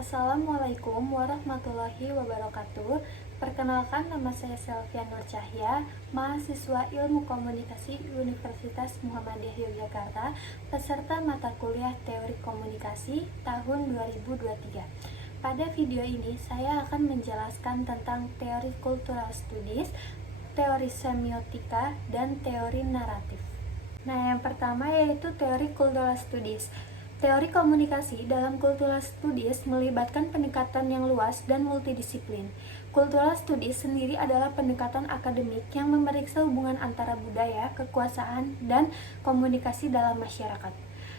Assalamualaikum warahmatullahi wabarakatuh. Perkenalkan, nama saya Selvian Nur Cahya, mahasiswa Ilmu Komunikasi Universitas Muhammadiyah Yogyakarta, peserta mata kuliah Teori Komunikasi tahun 2023. Pada video ini saya akan menjelaskan tentang teori Cultural Studies, teori semiotika, dan teori naratif. Nah, yang pertama yaitu teori Cultural Studies. Teori komunikasi dalam Cultural Studies melibatkan pendekatan yang luas dan multidisiplin. Cultural Studies sendiri adalah pendekatan akademik yang memeriksa hubungan antara budaya, kekuasaan, dan komunikasi dalam masyarakat.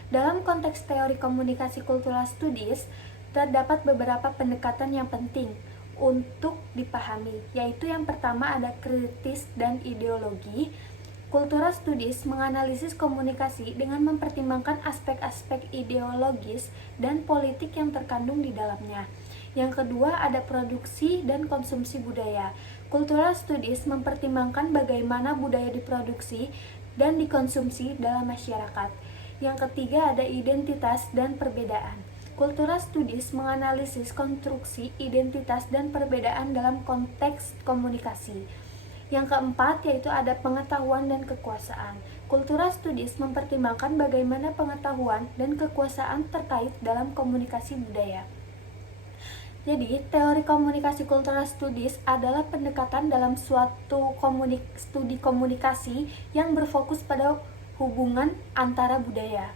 Dalam konteks teori komunikasi Cultural Studies, terdapat beberapa pendekatan yang penting untuk dipahami, yaitu yang pertama ada kritis dan ideologi. Cultural Studies menganalisis komunikasi dengan mempertimbangkan aspek-aspek ideologis dan politik yang terkandung di dalamnya. Yang kedua ada produksi dan konsumsi budaya. Cultural Studies mempertimbangkan bagaimana budaya diproduksi dan dikonsumsi dalam masyarakat. Yang ketiga ada identitas dan perbedaan. Cultural Studies menganalisis konstruksi identitas dan perbedaan dalam konteks komunikasi. Yang keempat yaitu ada pengetahuan dan kekuasaan. Cultural Studies mempertimbangkan bagaimana pengetahuan dan kekuasaan terkait dalam komunikasi budaya. Jadi, teori komunikasi Cultural Studies adalah pendekatan dalam suatu studi komunikasi yang berfokus pada hubungan antara budaya,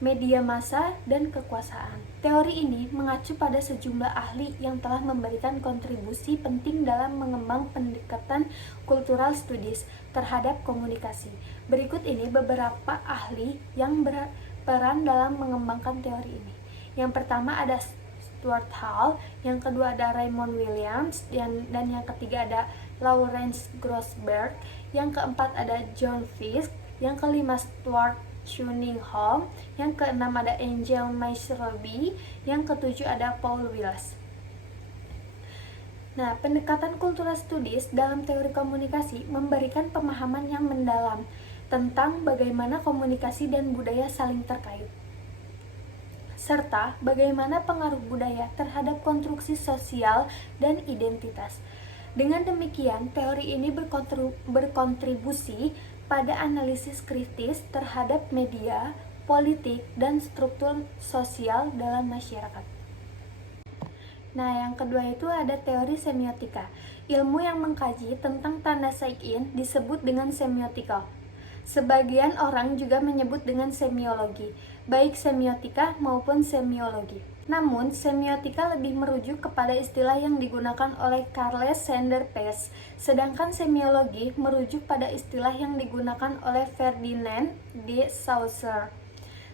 media massa, dan kekuasaan. Teori ini mengacu pada sejumlah ahli yang telah memberikan kontribusi penting dalam mengembang pendekatan Cultural Studies terhadap komunikasi. Berikut ini beberapa ahli yang berperan dalam mengembangkan teori ini. Yang pertama ada Stuart Hall, yang kedua ada Raymond Williams, dan yang ketiga ada Lawrence Grossberg, yang keempat ada John Fiske, yang kelima Stuart Cunningham, yang keenam ada Angel Maisrobi, yang ketujuh ada Paul Wills. Nah, pendekatan Cultural Studies dalam teori komunikasi memberikan pemahaman yang mendalam tentang bagaimana komunikasi dan budaya saling terkait, serta bagaimana pengaruh budaya terhadap konstruksi sosial dan identitas. Dengan demikian, teori ini berkontribusi pada analisis kritis terhadap media, politik, dan struktur sosial dalam masyarakat. Nah, yang kedua itu ada teori semiotika. Ilmu yang mengkaji tentang tanda sign disebut dengan semiotika. Sebagian orang juga menyebut dengan semiologi, baik semiotika maupun semiologi. Namun, semiotika lebih merujuk kepada istilah yang digunakan oleh Charles Sanders Peirce, sedangkan semiologi merujuk pada istilah yang digunakan oleh Ferdinand de Saussure.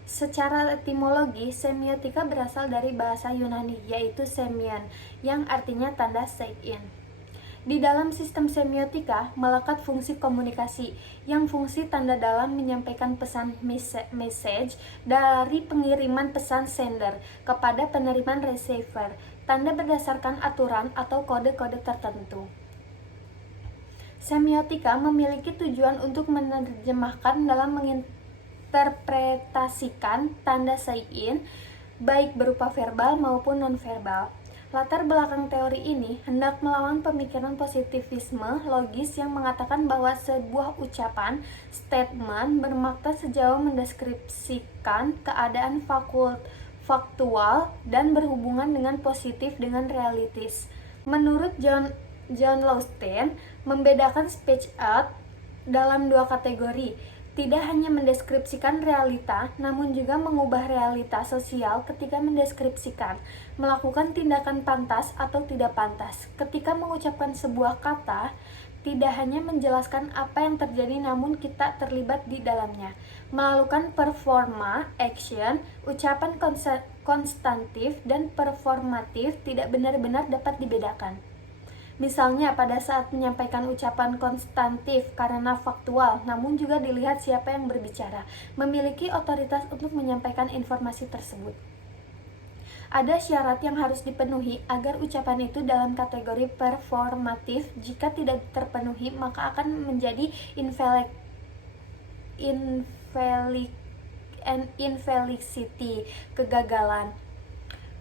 Secara etimologi, semiotika berasal dari bahasa Yunani, yaitu semion, yang artinya tanda sign. Di dalam sistem semiotika melekat fungsi komunikasi, yang fungsi tanda dalam menyampaikan pesan message dari pengiriman pesan sender kepada penerimaan receiver, tanda berdasarkan aturan atau kode-kode tertentu. Semiotika memiliki tujuan untuk menerjemahkan dalam menginterpretasikan tanda sign, baik berupa verbal maupun nonverbal. Latar belakang teori ini hendak melawan pemikiran positivisme logis yang mengatakan bahwa sebuah ucapan, statement, bermakna sejauh mendeskripsikan keadaan faktual dan berhubungan dengan positif dengan realitis. Menurut John Lausten, membedakan speech art dalam dua kategori, tidak hanya mendeskripsikan realita, namun juga mengubah realita sosial ketika mendeskripsikan, melakukan tindakan pantas atau tidak pantas. Ketika mengucapkan sebuah kata, tidak hanya menjelaskan apa yang terjadi, namun kita terlibat di dalamnya. Melakukan performa, action, ucapan konstantif dan performatif tidak benar-benar dapat dibedakan. Misalnya pada saat menyampaikan ucapan konstantif karena faktual, namun juga dilihat siapa yang berbicara, memiliki otoritas untuk menyampaikan informasi tersebut. Ada syarat yang harus dipenuhi agar ucapan itu dalam kategori performatif. Jika tidak terpenuhi, maka akan menjadi infelicity, kegagalan.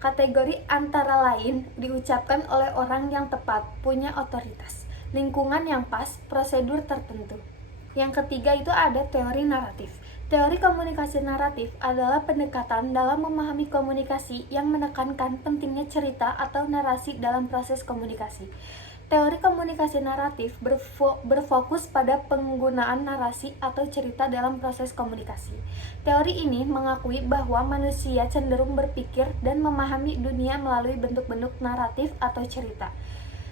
Kategori antara lain diucapkan oleh orang yang tepat, punya otoritas, lingkungan yang pas, prosedur tertentu. Yang ketiga itu ada teori naratif. Teori komunikasi naratif adalah pendekatan dalam memahami komunikasi yang menekankan pentingnya cerita atau narasi dalam proses komunikasi. Teori komunikasi naratif berfokus pada penggunaan narasi atau cerita dalam proses komunikasi. Teori ini mengakui bahwa manusia cenderung berpikir dan memahami dunia melalui bentuk-bentuk naratif atau cerita.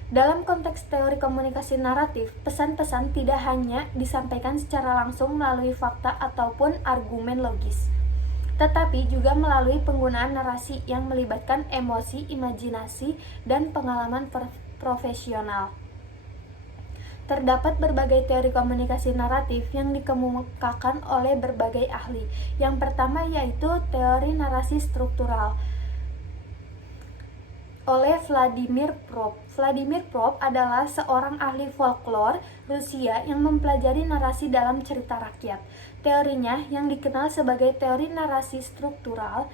Dalam konteks teori komunikasi naratif, pesan-pesan tidak hanya disampaikan secara langsung melalui fakta ataupun argumen logis, tetapi juga melalui penggunaan narasi yang melibatkan emosi, imajinasi, dan pengalaman profesional. Terdapat berbagai teori komunikasi naratif yang dikemukakan oleh berbagai ahli. Yang pertama yaitu teori narasi struktural oleh Vladimir Prop. Vladimir Prop adalah seorang ahli folklore Rusia yang mempelajari narasi dalam cerita rakyat. Teorinya yang dikenal sebagai teori narasi struktural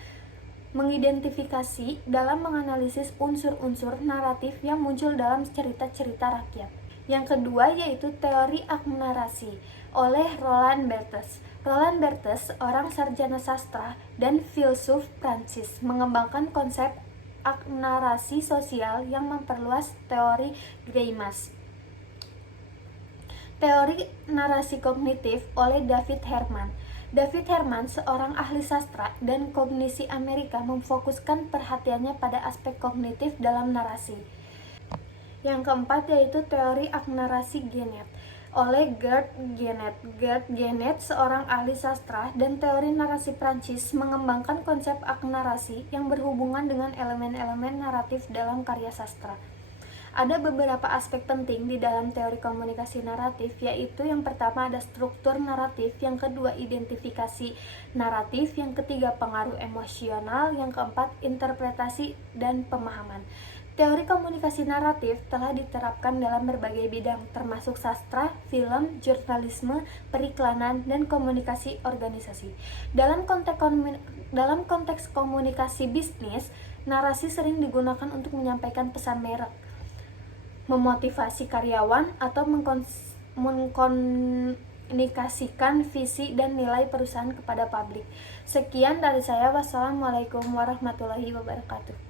mengidentifikasi dalam menganalisis unsur-unsur naratif yang muncul dalam cerita-cerita rakyat. Yang kedua yaitu teori aknarasi oleh Roland Barthes. Roland Barthes, seorang sarjana sastra dan filsuf Prancis, mengembangkan konsep aknarasi sosial yang memperluas teori Greimas. Teori narasi kognitif oleh David Herman. David Herman, seorang ahli sastra dan kognisi Amerika, memfokuskan perhatiannya pada aspek kognitif dalam narasi. Yang keempat yaitu teori aknarasi Genet oleh Gerd Genet. Gerd Genet, seorang ahli sastra dan teori narasi Prancis, mengembangkan konsep aknarasi yang berhubungan dengan elemen-elemen naratif dalam karya sastra. Ada beberapa aspek penting di dalam teori komunikasi naratif, yaitu yang pertama ada struktur naratif, yang kedua identifikasi naratif, yang ketiga pengaruh emosional, yang keempat interpretasi dan pemahaman. Teori komunikasi naratif telah diterapkan dalam berbagai bidang, termasuk sastra, film, jurnalisme, periklanan, dan komunikasi organisasi. Dalam konteks komunikasi bisnis, narasi sering digunakan untuk menyampaikan pesan merek, memotivasi karyawan, atau mengkomunikasikan visi dan nilai perusahaan kepada publik. Sekian dari saya. Wassalamualaikum warahmatullahi wabarakatuh.